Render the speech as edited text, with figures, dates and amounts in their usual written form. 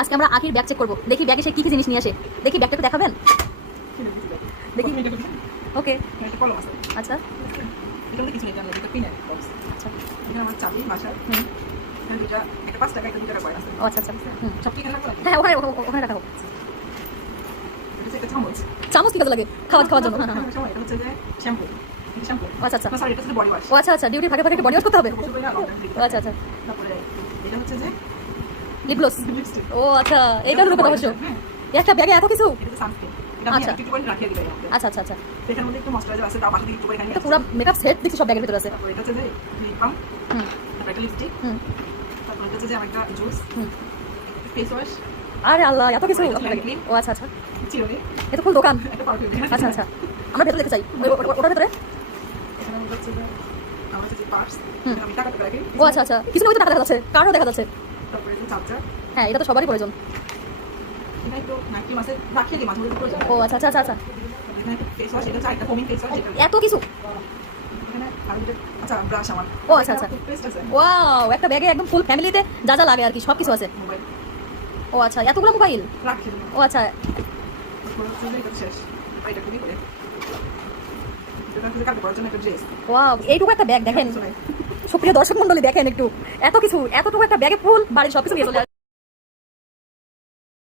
আজকে আমরা আখির ব্যাগ চেক করবো, দেখি ব্যাগে সে কি কি জিনিস নিয়ে আসে। দেখি ব্যাগটাকে দেখাবেন, দেখি। ওকে, আচ্ছা আচ্ছা, ও আচ্ছা আচ্ছা, হ্যাঁ ওখানে ওখানে রাখা হোক। চামচ কি কাজে লাগে? খাওয়ার জন্য? হ্যাঁ আচ্ছা আচ্ছা, ও আচ্ছা আচ্ছা, ডিউটির ফাঁকে ফাঁকে বডি ওয়াশ করতে হবে। আচ্ছা আচ্ছা, লিপ গ্লস, ও আচ্ছা, এইটা হলো কথা অবশ্য। একটা ব্যাগে এত কিছু। আচ্ছা আচ্ছা আচ্ছা আচ্ছা, এটা পুরো মেকআপ সেট দেখছি সব ব্যাগের ভিতরে আছে। আরে আল্লাহ, এত কিছু। ও আচ্ছা আচ্ছা, এটা ফুল দোকান। আচ্ছা আচ্ছা, আমরা ভেতরে দেখতে চাই, ওটার ভেতরে। ও আচ্ছা আচ্ছা, কিছু না কিছু দেখা যাচ্ছে, কারও দেখা যাচ্ছে। হ্যাঁ, এটা তো সবারই প্রয়োজন। ও আচ্ছা আচ্ছা আচ্ছা, এত কিছু। ও আচ্ছা আচ্ছা, ওয়াও, একটা ব্যাগে একদম ফুল ফ্যামিলিতে যা যা লাগে আর কি সব কিছু আছে। ও আচ্ছা, এতগুলো মোবাইল। ও আচ্ছা, ওয়াও, এইটুকু একটা ব্যাগ দেখেন। সুপ্রিয় দর্শক মন্ডলী দেখেন একটু, এত কিছু, এতটুকু একটা ব্যাগে ফুল বাড়ির সবকিছু নিয়ে চলে আসে।